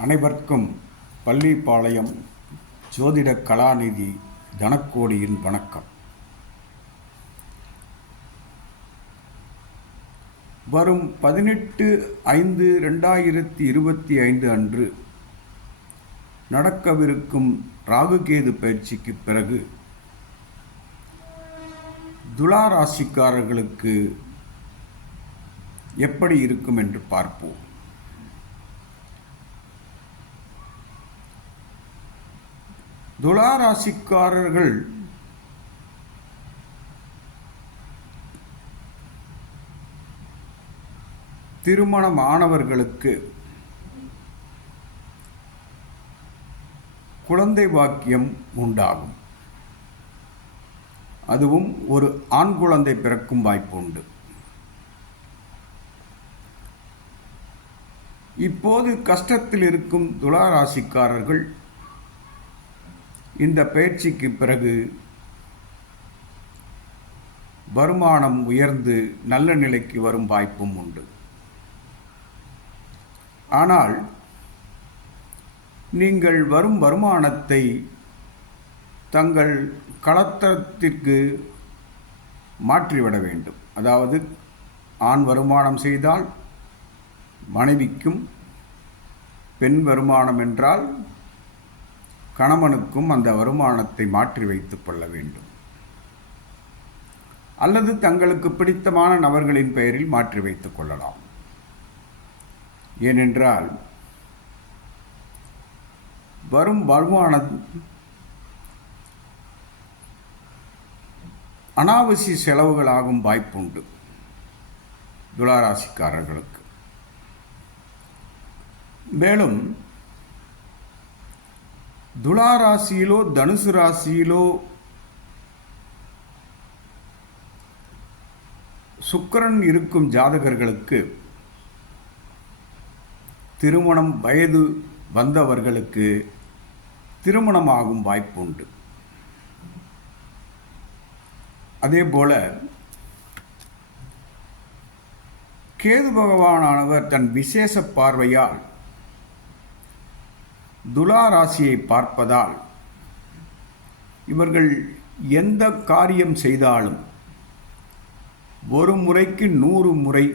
அனைவருக்கும் பள்ளிப்பாளையம் ஜோதிட கலாநிதி தனக்கோடியின் வணக்கம். வரும் பதினெட்டு ஐந்து ரெண்டாயிரத்தி இருபத்தி ஐந்து அன்று நடக்கவிருக்கும் ராகுகேது பயிற்சிக்கு பிறகு துலா ராசிக்காரர்களுக்கு எப்படி இருக்கும் என்று பார்ப்போம். துலா ராசிக்காரர்கள் திருமணமானவர்களுக்கு குழந்தை பாக்கியம் உண்டாகும். அதுவும் ஒரு ஆண் குழந்தை பிறக்கும் வாய்ப்பு உண்டு. இப்போது கஷ்டத்தில் இருக்கும் துலா ராசிக்காரர்கள் இந்த பயிற்சிக்கு பிறகு வருமானம் உயர்ந்து நல்ல நிலைக்கு வரும் வாய்ப்பும் உண்டு. ஆனால் நீங்கள் வரும் வருமானத்தை தங்கள் களத்திற்கு மாற்றிவிட வேண்டும். அதாவது ஆண் வருமானம் செய்தால் மனைவிக்கும் பெண் வருமானம் என்றால் கணவனுக்கும் அந்த வருமானத்தை மாற்றி வைத்துக் கொள்ள வேண்டும். அல்லது தங்களுக்கு பிடித்தமான நபர்களின் பெயரில் மாற்றி வைத்துக் கொள்ளலாம். ஏனென்றால் வரும் வருமானம் அனாவசிய செலவுகளாகும் வாய்ப்புண்டு துளாராசிக்காரர்களுக்கு. மேலும் துலா ராசியிலோ தனுசு ராசியிலோ சுக்கரன் இருக்கும் ஜாதகர்களுக்கு திருமணம் வயது வந்தவர்களுக்கு திருமணமாகும் வாய்ப்புண்டு. அதே போல கேது பகவானானவர் தன் விசேஷ பார்வையால் துலா ராசியை பார்ப்பதால் இவர்கள் எந்த காரியம் செய்தாலும் ஒரு முறைக்கு நூறு முறை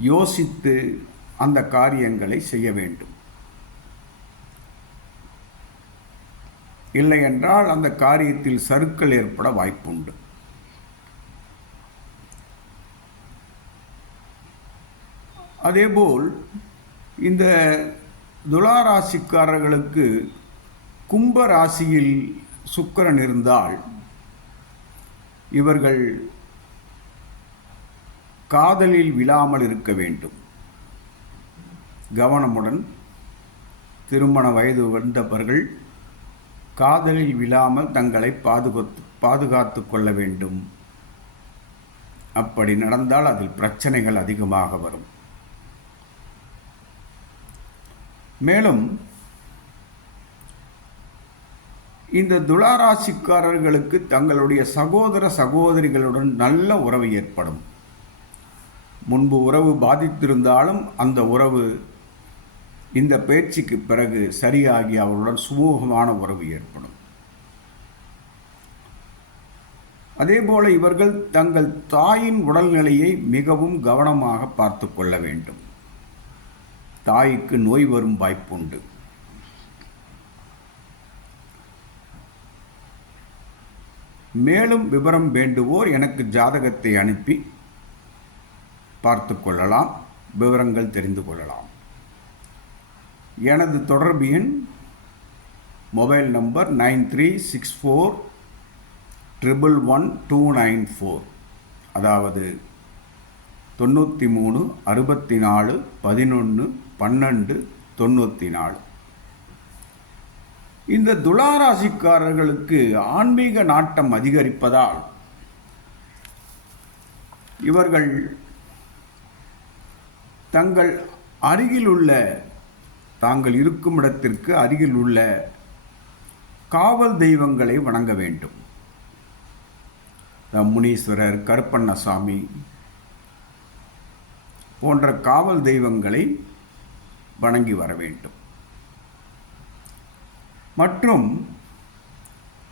யோசித்து அந்த காரியங்களை செய்ய வேண்டும். இல்லை என்றால் அந்த காரியத்தில் சறுக்கல் ஏற்பட வாய்ப்புண்டு. அதேபோல் இந்த துலா ராசிக்காரர்களுக்கு கும்ப ராசியில் சுக்கரன் இருந்தால் இவர்கள் காதலில் விழாமல் இருக்க வேண்டும். கவனமுடன் திருமண வயது வந்தவர்கள் காதலில் விழாமல் தங்களை பாதுகாத்து பாதுகாத்து கொள்ள வேண்டும். அப்படி நடந்தால் அதில் பிரச்சனைகள் அதிகமாக வரும். மேலும் இந்த துளாராசிக்காரர்களுக்கு தங்களுடைய சகோதர சகோதரிகளுடன் நல்ல உறவு ஏற்படும். முன்பு உறவு பாதித்திருந்தாலும் அந்த உறவு இந்த பயிற்சிக்கு பிறகு சரியாகி அவருடன் சுமூகமான உறவு ஏற்படும். அதேபோல இவர்கள் தங்கள் தாயின் உடல்நிலையை மிகவும் கவனமாக பார்த்து கொள்ள வேண்டும். தாய்க்கு நோய் வரும் வாய்ப்புண்டு. மேலும் விவரம் வேண்டுவோர் எனக்கு ஜாதகத்தை அனுப்பி பார்த்து கொள்ளலாம் விவரங்கள் தெரிந்து கொள்ளலாம். எனது தொடர்பு எண் mobile number nine three six four triple one two nine four. அதாவது தொண்ணூற்றி மூணு அறுபத்தி நாலு பதினொன்று பன்னெண்டு தொண்ணூற்றி நாலு இந்த துளாராசிக்காரர்களுக்கு ஆன்மீக நாட்டம் அதிகரிப்பதால் இவர்கள் தங்கள் அருகில் உள்ள தாங்கள் இருக்கும் இடத்திற்கு அருகில் உள்ள காவல் தெய்வங்களை வணங்க வேண்டும். முனீஸ்வரர் கருப்பண்ணசாமி போன்ற காவல் தெய்வங்களை வணங்கி வர வேண்டும். மற்றும்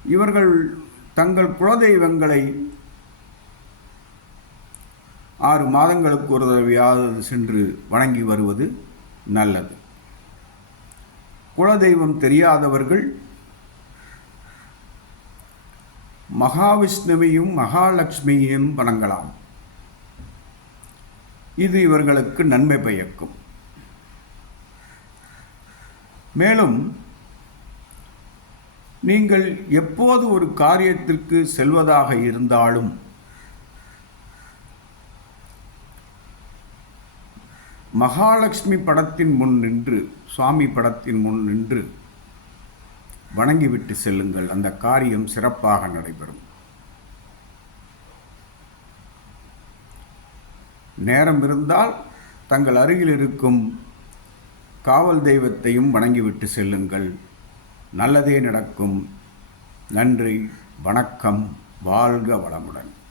இவர்கள் தங்கள் குலதெய்வங்களை ஆறு மாதங்களுக்கு ஒரு தடவையாவது சென்று வணங்கி வருவது நல்லது. குலதெய்வம் தெரியாதவர்கள் மகாவிஷ்ணுவையும் மகாலட்சுமியையும் வணங்கலாம். இது இவர்களுக்கு நன்மை பயக்கும். மேலும் நீங்கள் எப்போது ஒரு காரியத்திற்கு செல்வதாக இருந்தாலும் மகாலட்சுமி படத்தின் முன் நின்று சுவாமி படத்தின் முன் நின்று வணங்கிவிட்டு செல்லுங்கள். அந்த காரியம் சிறப்பாக நடைபெறும். நேரம் இருந்தால் தங்கள் அருகில் இருக்கும் காவல் தெய்வத்தையும் வணங்கிவிட்டு செல்லுங்கள். நல்லதே நடக்கும். நன்றி வணக்கம் வாழ்க வளமுடன்.